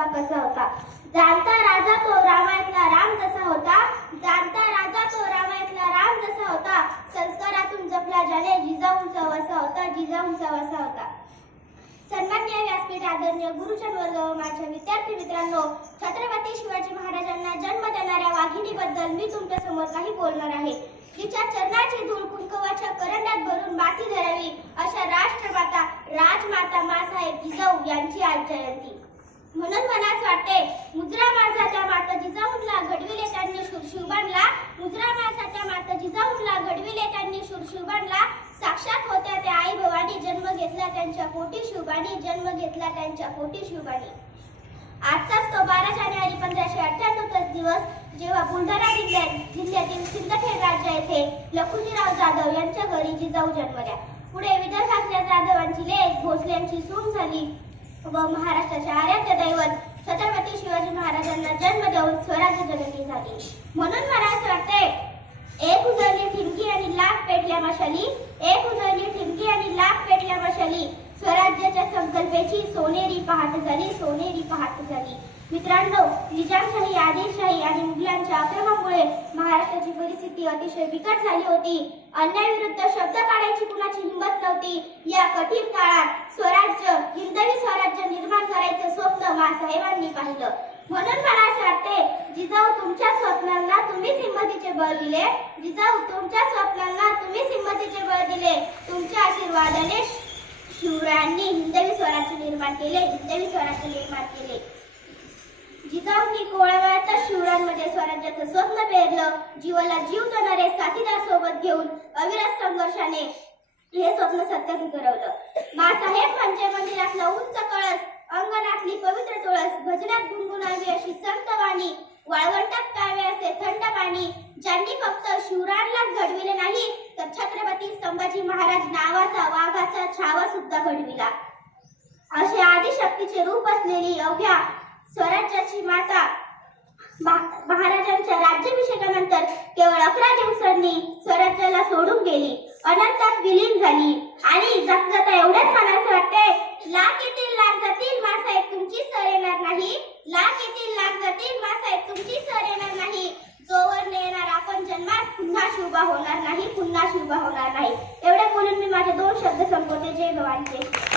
कृपा कसा होता? जाणता राजा तो रामायतला राम जसा होता जाणता राजा तो रामायतला राम जसा होता संस्कारातून जपला ज्याने जिजाऊंचा वसा होता जिजाऊंचा वसा होता. सन्मान्य व्यासपीठ आदरणीय गुरुजन वर्ग व माझ्या विद्यार्थी मित्रांनो छत्रपती शिवाजी महाराजांना जन्म देणाऱ्या वाघिणीबद्दल मी तुमच्यासमोर काही बोलणार आहे. तिच्या चरणाची धूळ कुंकवाच्या करंड्यात भरून माती धरावी अशा राष्ट्रमाता राजमाता मासाहेब जिजाऊ यांची आज जयंती. म्हणून मला असं वाटते मुजरा माझा त्या माता जिजाऊंला घडविले त्यांनी शुरशिवबांना मुजरा माझा त्या माता जिजाऊंला घडविले त्यांनी शुरशिवबांना साक्षात होत्या त्या आई भवानी जन्म घेतला त्यांच्या पोटी शिवबानी जन्म घेतला त्यांच्या पोटी शिवबानी आजचाच तो बारा जानेवारी पंधराशे अठ्ठ्याण्णव दिवस जेव्हा बुलढाणा जिल्ह्यात जिल्ह्यातील सिंदखेड राज्य येथे लखुजीराव जाधव यांच्या घरी जिजाऊ जन्मल्या. पुढे विदर्भातल्या जाधवांची लेख भोसल्यांची सून झाली व महाराष्ट्राचे आराध्य दैवत छत्रपती शिवाजी महाराजांना जन्म देऊन स्वराज्य जननी झाली. म्हणून मला असं वाटतंय एक उजळली ठिणगी आणि लाख पेटल्या मशाली एक उजळली ठिणगी आणि लाख पेटल्या मशाली स्वराज्याच्या संकल्पेची सोनेरी पहाट झाली सोनेरी पहाट झाली. मित्रांनो निजामशाही आदिलशाही आणि मुघलांच्या आक्रमणामुळे महाराष्ट्राची परिस्थिती अतिशय बिकट झाली होती. अन्यायविरुद्ध शब्द काढायची कुणाची हिंमत नव्हती. या कठीण काळात स्वराज्य हिंदवी स्वराज्य निर्माण करायचं स्वप्न बाळासाहेबांनी पाहिलं. म्हणून मला असं वाटते जिजाऊ तुमच्या स्वप्नांना तुम्हीच हिंमतीचे बळ दिले. जिजाऊ तुमच्या स्वप्नांना तुम्हीच हिंमतीचे बळ दिले. तुमच्या आशीर्वादाने शिवरायांनी हिंदवी स्वराज्य निर्माण केले हिंदवी स्वराज्य निर्माण केले. जिजाऊंनी कोळावळ्यातच शिवरांमध्ये स्वराज्याचं स्वप्न पेरलं. जीवाला जीव देणारे साथीदार सोबत घेऊन अविरत संघर्षाने हे स्वप्न सत्य उतरवलं मासाहेब म्हणजे मंदिरातला उंच कळस अंगणातली पवित्र तुळस भजनात गुणगुणावी अशी संत वाणी वाळवंटात प्यावे असे थंड पाणी ज्यांनी फक्त शिवरायांनाच घडविले नाही तर छत्रपती संभाजी महाराज नावाचा वाघाचा छावा सुद्धा घडविला. असे आदिशक्तीचे रूप असलेली अवघ्या स्वराज्याची माता. महाराजांच्या राज्याभिषेकानंतर केवळ अकरा दिवसांनी स्वराज्याला सोडून गेली. अनंतात विलीन झाली. आणि जाता जाता एवढंच मला वाटते लाख येतील लाख जातील मासाहेब तुमची सर येणार नाही. लाख येतील लाख जातील मासाहेब तुमची सर येणार नाही. जोवर येणार आपण जन्मात पुन्हा शुभा होणार नाही पुन्हा शुभा होणार नाही. एवढे बोलून मी माझे दोन शब्द संपवते. जय भवानचे